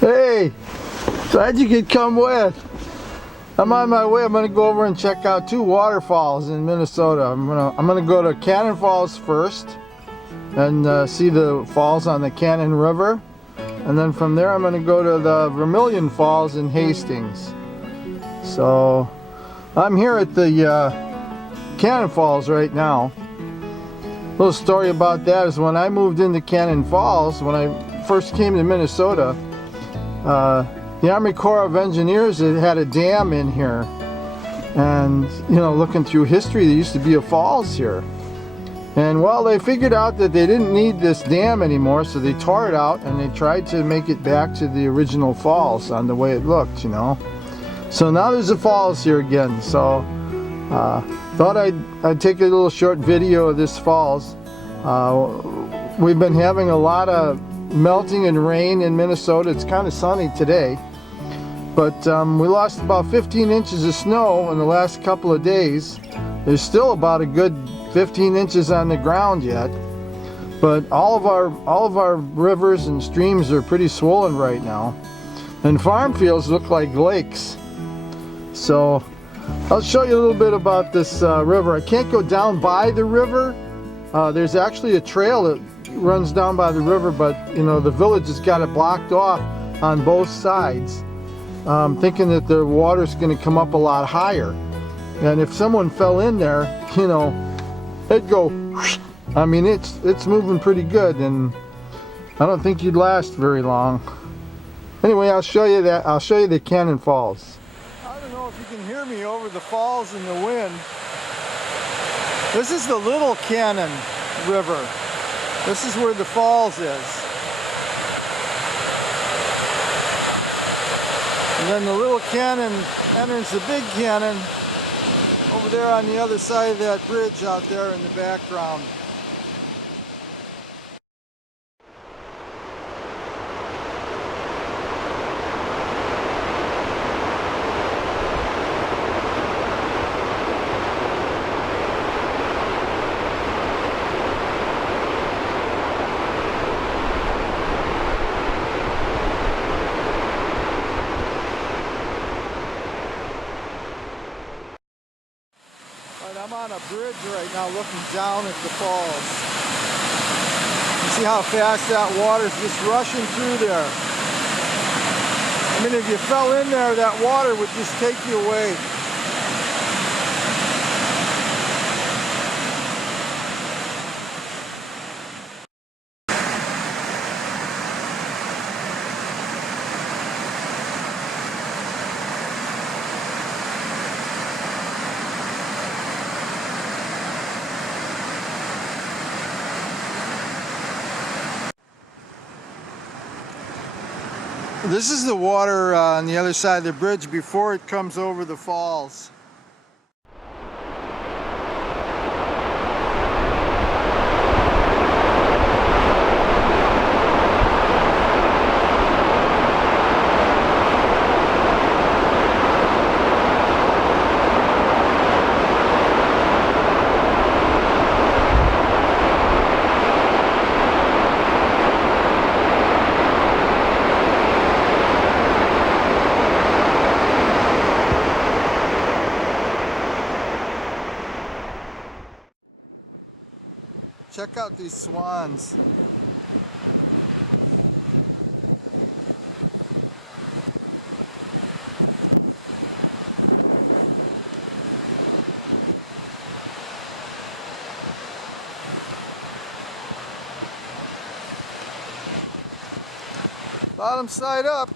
Hey, glad you could come with. I'm on my way. I'm gonna go over and check out two waterfalls in Minnesota. I'm gonna go to Cannon Falls first and see the falls on the Cannon River, and then from there I'm gonna go to the Vermilion Falls in Hastings. So I'm here at the Cannon Falls right now. A little story about that is when I moved into Cannon Falls, when I first came to Minnesota, the Army Corps of Engineers had a dam in here, and you know, looking through history, there used to be a falls here. And well, they figured out that they didn't need this dam anymore, so they tore it out and they tried to make it back to the original falls on the way it looked, you know. So now there's a falls here again. So thought I'd take a little short video of this falls. We've been having a lot of melting and rain in Minnesota. It's kind of sunny today, but we lost about 15 inches of snow in the last couple of days. There's still about a good 15 inches on the ground yet, but all of our rivers and streams are pretty swollen right now, and farm fields look like lakes. So I'll show you a little bit about this river. I can't go down by the river. There's actually a trail that runs down by the river, but you know, the village has got it blocked off on both sides, thinking that the water's going to come up a lot higher, and if someone fell in there, you know, it'd go whoosh. I mean, it's moving pretty good, and I don't think you'd last very long. Anyway, I'll show you that. I'll show you the Cannon Falls. I don't know if you can hear me over the falls and the wind. This is the Little Cannon River. This is where the falls is. And then the Little Cannon enters the Big Cannon over there on the other side of that bridge out there in the background. I'm on a bridge right now looking down at the falls. You see how fast that water's just rushing through there. I mean, if you fell in there, that water would just take you away. This is the water on the other side of the bridge before it comes over the falls. Check out these swans. Bottom side up.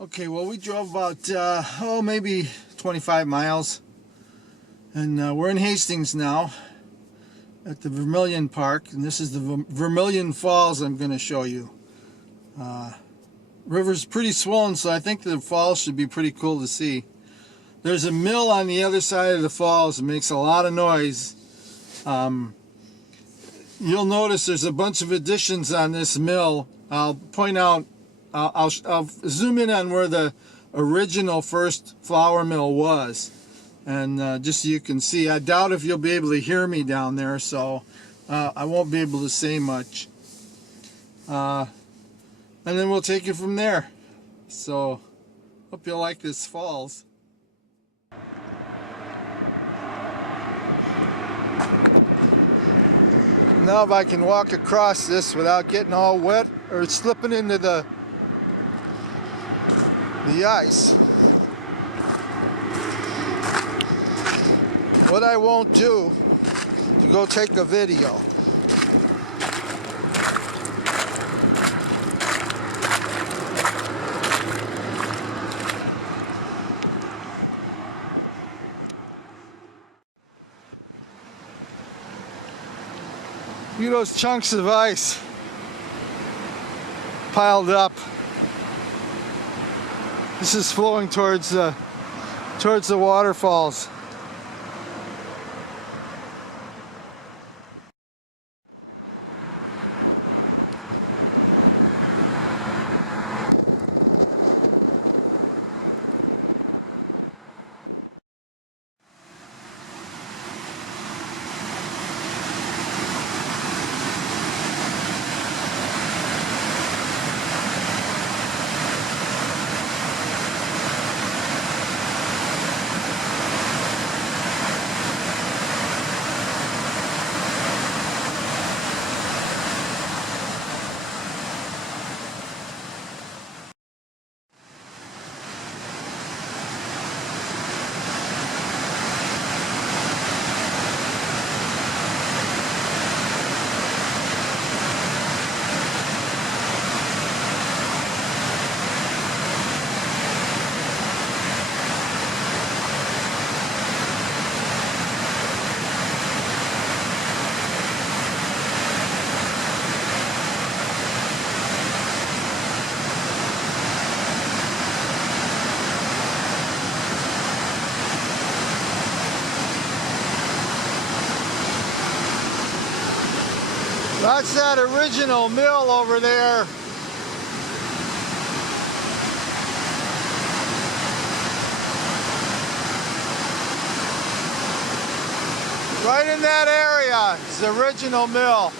Okay, well, we drove about, maybe 25 miles, and we're in Hastings now at the Vermilion Park, and this is the Vermilion Falls I'm going to show you. River's pretty swollen, so I think the falls should be pretty cool to see. There's a mill on the other side of the falls. It makes a lot of noise. You'll notice there's a bunch of additions on this mill. I'll point out, I'll zoom in on where the original first flour mill was. And just so you can see, I doubt if you'll be able to hear me down there, so I won't be able to say much. And then we'll take it from there. So, hope you like this falls. Now if I can walk across this without getting all wet or slipping into the ice. What I won't do to go take a video. Look at those chunks of ice piled up. This is flowing towards the waterfalls. That's that original mill over there. Right in that area is the original mill.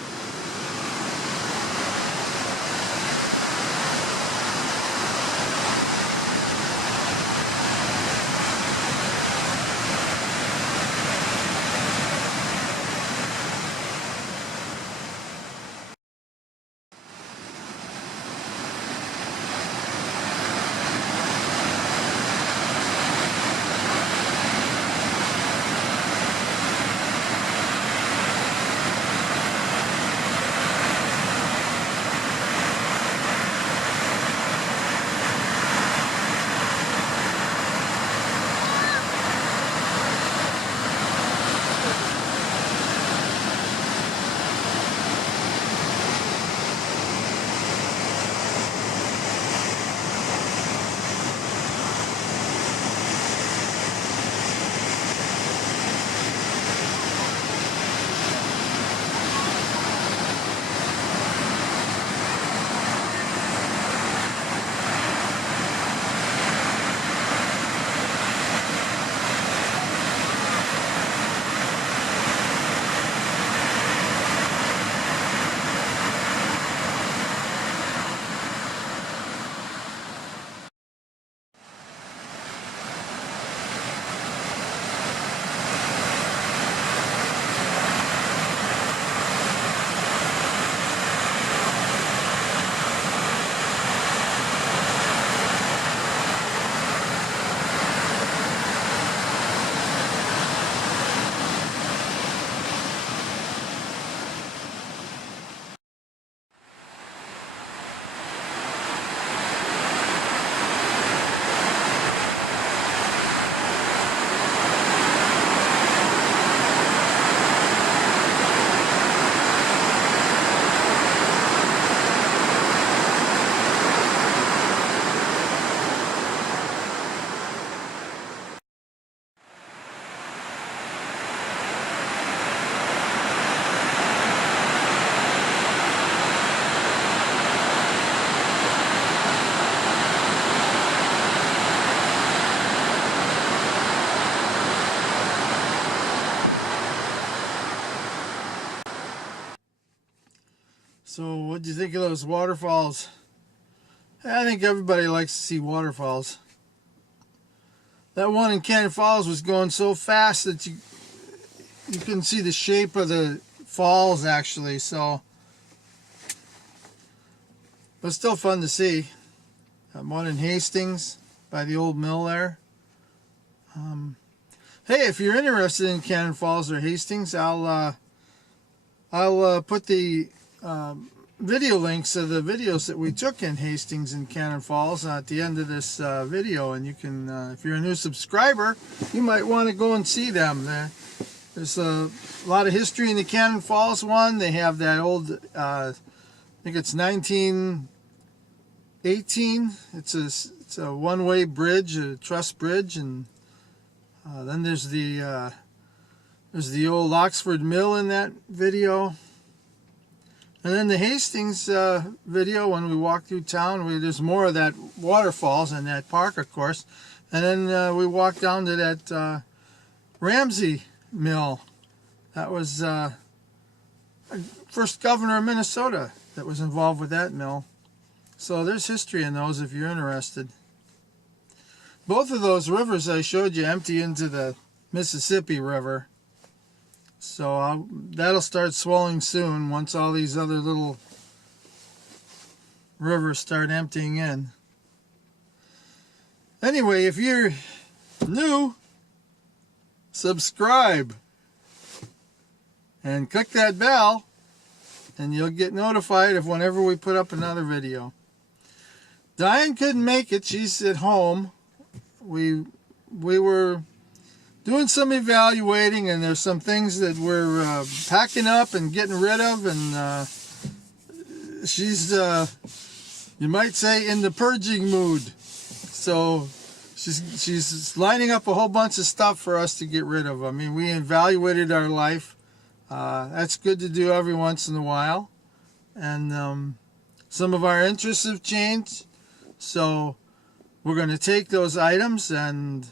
So what do you think of those waterfalls? I think everybody likes to see waterfalls. That one in Cannon Falls was going so fast that you couldn't see the shape of the falls actually, so it was still fun to see. One in Hastings by the old mill there. Hey, if you're interested in Cannon Falls or Hastings, I'll put the video links of the videos that we took in Hastings and Cannon Falls at the end of this video, and you can, if you're a new subscriber, you might want to go and see them. There's a lot of history in the Cannon Falls one. They have that old, I think it's 1918. It's a one-way bridge, a truss bridge, and then there's the old Oxford Mill in that video. And then the Hastings video, when we walked through town, there's more of that waterfalls in that park, of course. And then we walked down to that Ramsey Mill. That was first governor of Minnesota that was involved with that mill. So there's history in those if you're interested. Both of those rivers I showed you empty into the Mississippi River. So that'll start swelling soon once all these other little rivers start emptying in. Anyway, if you're new, subscribe and click that bell and you'll get notified of whenever we put up another video. Diane couldn't make it. She's at home. We were doing some evaluating, and there's some things that we're packing up and getting rid of, and she's, you might say, in the purging mood. So she's lining up a whole bunch of stuff for us to get rid of. I mean, we evaluated our life. That's good to do every once in a while. And some of our interests have changed. So we're going to take those items and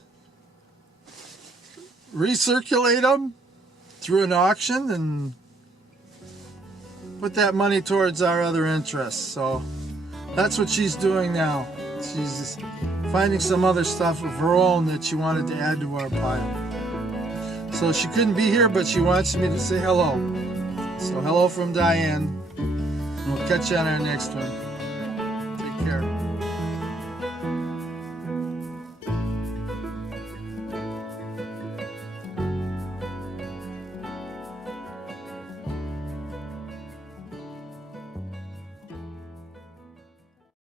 recirculate them through an auction and put that money towards our other interests. So that's what she's doing now. She's finding some other stuff of her own that she wanted to add to our pile. So she couldn't be here, but she wants me to say hello. So hello from Diane. We'll catch you on our next one. Take care.